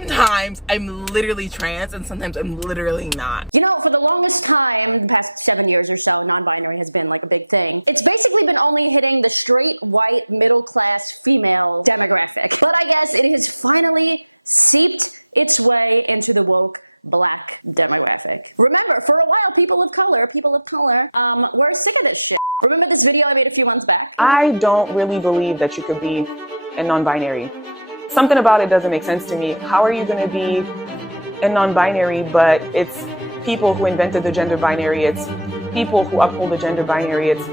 sometimes I'm literally trans and sometimes I'm literally not. You know, for the longest time, the past 7 years or so, non-binary has been like a big thing. It's basically been only hitting the straight, white, middle-class, female demographic. But I guess it has finally seeped its way into the woke black demographic. Remember, for a while, people of color, were sick of this shit. Remember this video I made a few months back? I don't really believe that you could be a non-binary. Something about it doesn't make sense to me. How are you going to be a non-binary, but it's people who invented the gender binary, it's people who uphold the gender binary, it's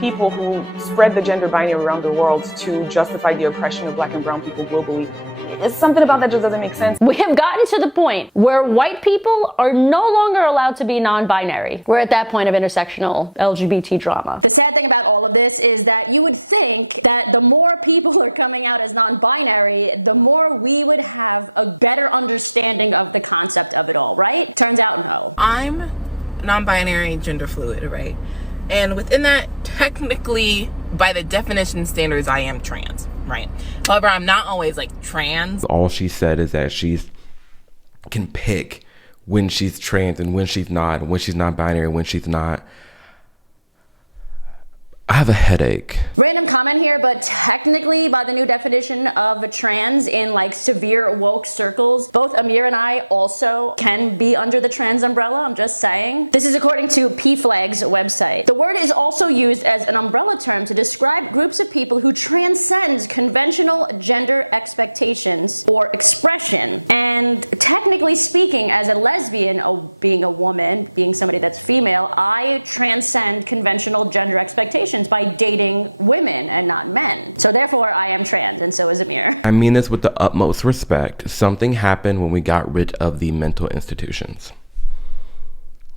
people who spread the gender binary around the world to justify the oppression of black and brown people globally. It's something about that just doesn't make sense. We have gotten to the point where white people are no longer allowed to be non-binary. We're at that point of intersectional LGBT drama. The sad thing about all of this is that you would think that the more people are coming out as non-binary, the more we would have a better understanding of the concept of it all, right? Turns out no. I'm non-binary, gender fluid, right? And within that, technically, by the definition standards, I am trans, right? However, I'm not always like trans. All she said is that she's can pick when she's trans and when she's not, and when she's non-binary, when she's not. I have a headache. Random comment here, but technically by the new definition of trans in like severe woke circles, both Amir and I also can be under the trans umbrella, I'm just saying. This is according to PFLAG's website. The word is also used as an umbrella term to describe groups of people who transcend conventional gender expectations or expression. And technically speaking, as a lesbian, being a woman, being somebody that's female, I transcend conventional gender expectations by dating women and not men. So therefore, I am trans, and so is Amir. I mean this with the utmost respect. Something happened when we got rid of the mental institutions.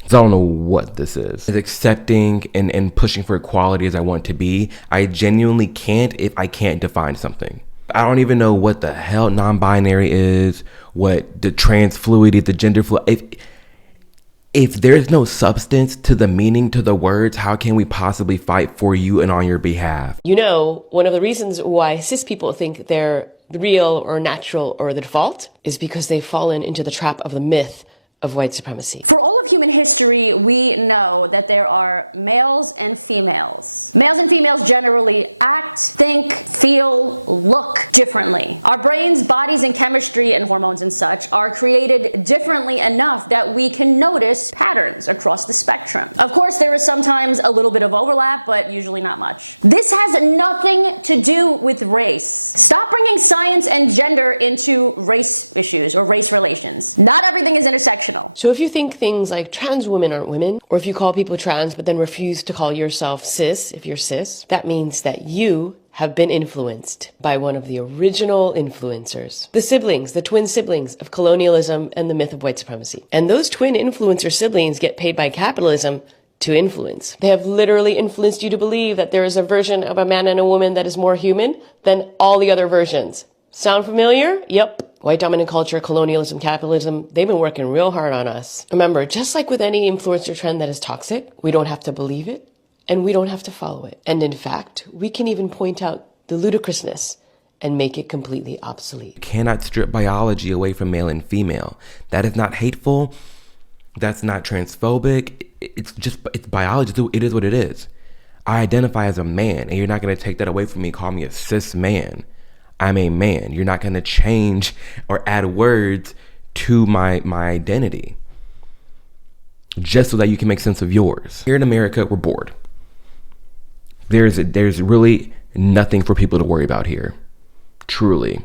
So I don't know what this is. As accepting and pushing for equality as I want to be, I genuinely can't if I can't define something. I don't even know what the hell non-binary is, what the trans fluidity, the gender fluid. If there's no substance to the meaning, to the words, how can we possibly fight for you and on your behalf? You know, one of the reasons why cis people think they're real or natural or the default is because they've fallen into the trap of the myth of white supremacy. For all of human history, we know that there are males and females. Males and females generally act, think, feel, look differently. Our brains, bodies, and chemistry and hormones and such are created differently enough that we can notice patterns across the spectrum. Of course, there is sometimes a little bit of overlap, but usually not much. This has nothing to do with race. Stop bringing science and gender into race issues or race relations. Not everything is intersectional. So if you think things like trans women aren't women, or if you call people trans but then refuse to call yourself cis, if you're cis, that means that you have been influenced by one of the original influencers. The twin siblings of colonialism and the myth of white supremacy. And those twin influencer siblings get paid by capitalism to influence. They have literally influenced you to believe that there is a version of a man and a woman that is more human than all the other versions. Sound familiar? Yep. White dominant culture, colonialism, capitalism, they've been working real hard on us. Remember, just like with any influencer trend that is toxic, we don't have to believe it and we don't have to follow it. And in fact, we can even point out the ludicrousness and make it completely obsolete. You cannot strip biology away from male and female. That is not hateful. That's not transphobic. It's biology. It is what it is. I identify as a man, and you're not going to take that away from me, call me a cis man. I'm a man. You're not going to change or add words to my identity just so that you can make sense of yours. Here in America, we're bored. There's really nothing for people to worry about here. Truly.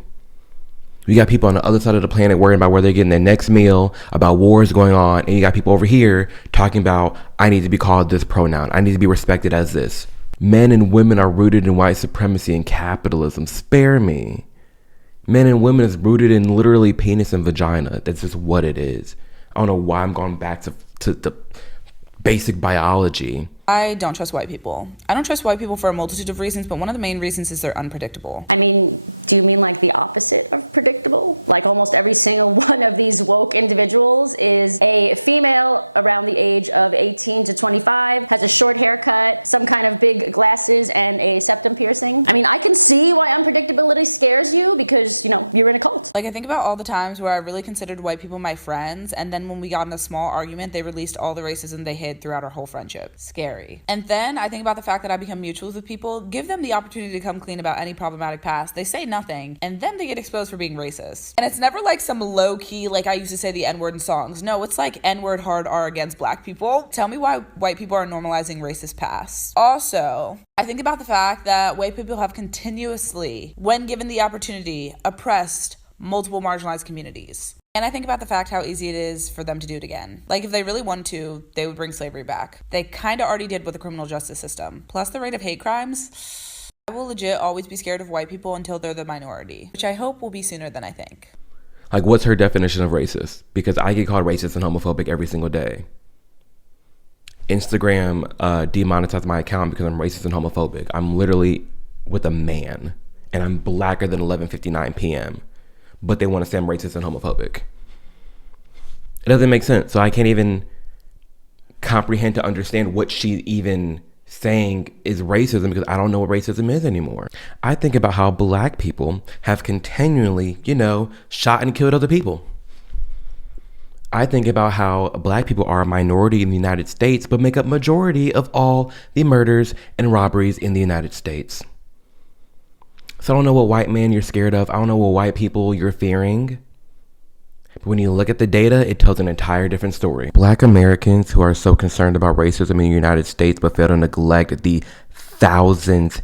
You got people on the other side of the planet worrying about where they're getting their next meal, about wars going on, and you got people over here talking about, I need to be called this pronoun. I need to be respected as this. Men and women are rooted in white supremacy and capitalism. Spare me. Men and women is rooted in literally penis and vagina. That's just what it is. I don't know why I'm going back to the basic biology. I don't trust white people. I don't trust white people for a multitude of reasons, but one of the main reasons is they're unpredictable. I mean, do you mean like the opposite of predictable? Like almost every single one of these woke individuals is a female around the age of 18 to 25, has a short haircut, some kind of big glasses, and a septum piercing. I mean, I can see why unpredictability scares you because, you know, you're in a cult. Like, I think about all the times where I really considered white people my friends, and then when we got in a small argument, they released all the racism they hid throughout our whole friendship. Scary. And then I think about the fact that I become mutuals with people, give them the opportunity to come clean about any problematic past. They say nothing, and then they get exposed for being racist. And it's never like some low-key, like I used to say the N-word in songs. No, it's like N-word hard R against black people. Tell me why white people are normalizing racist past. Also, I think about the fact that white people have continuously, when given the opportunity, oppressed multiple marginalized communities. And I think about the fact how easy it is for them to do it again. Like, if they really wanted to, they would bring slavery back. They kind of already did with the criminal justice system. Plus the rate of hate crimes. I will legit always be scared of white people until they're the minority, which I hope will be sooner than I think. Like, what's her definition of racist? Because I get called racist and homophobic every single day. Instagram demonetized my account because I'm racist and homophobic. I'm literally with a man, and I'm blacker than 11:59 p.m., but they want to say I'm racist and homophobic. It doesn't make sense. So I can't even comprehend to understand what she's even saying is racism because I don't know what racism is anymore. I think about how black people have continually, shot and killed other people. I think about how black people are a minority in the United States, but make up majority of all the murders and robberies in the United States. So I don't know what white man you're scared of. I don't know what white people you're fearing. But when you look at the data, it tells an entire different story. Black Americans who are so concerned about racism in the United States but fail to neglect the thousands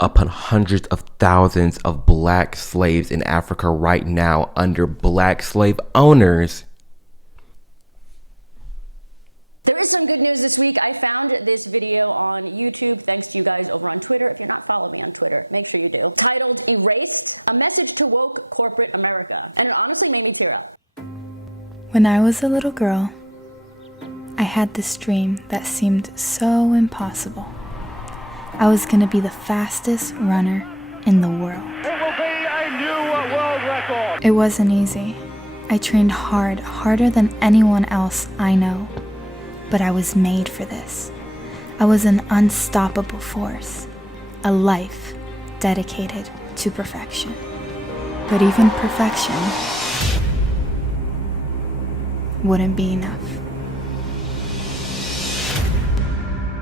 upon hundreds of thousands of black slaves in Africa right now under black slave owners. There is some good news this week. I found this video on YouTube, thanks to you guys over on Twitter. If you're not following me on Twitter, make sure you do. Titled Erased, a message to woke corporate America. And it honestly made me tear up. When I was a little girl, I had this dream that seemed so impossible. I was gonna be the fastest runner in the world. It will be a new world record. It wasn't easy. I trained hard, harder than anyone else I know. But I was made for this. I was an unstoppable force, a life dedicated to perfection. But even perfection wouldn't be enough.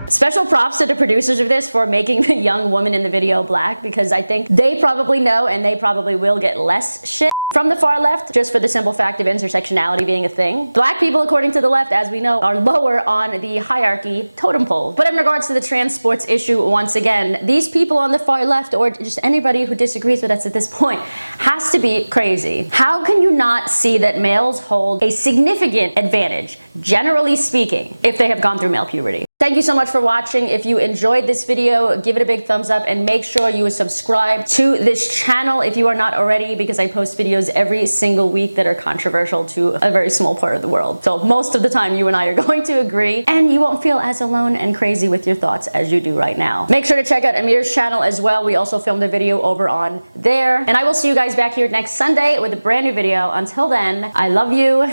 Special props to the producers of this for making the young woman in the video black, because I think they probably know and they probably will get less shit from the far left, just for the simple fact of intersectionality being a thing. Black people, according to the left, as we know, are lower on the hierarchy totem pole. But in regards to the trans sports issue, once again, these people on the far left, or just anybody who disagrees with us at this point, has to be crazy. How can you not see that males hold a significant advantage, generally speaking, if they have gone through male puberty? Thank you so much for watching. If you enjoyed this video, give it a big thumbs up and make sure you subscribe to this channel if you are not already, because I post videos every single week that are controversial to a very small part of the world. So most of the time you and I are going to agree, and you won't feel as alone and crazy with your thoughts as you do right now. Make sure to check out Amir's channel as well. We also filmed a video over on there. And I will see you guys back here next Sunday with a brand new video. Until then, I love you.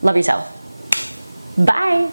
Love yourself. Bye.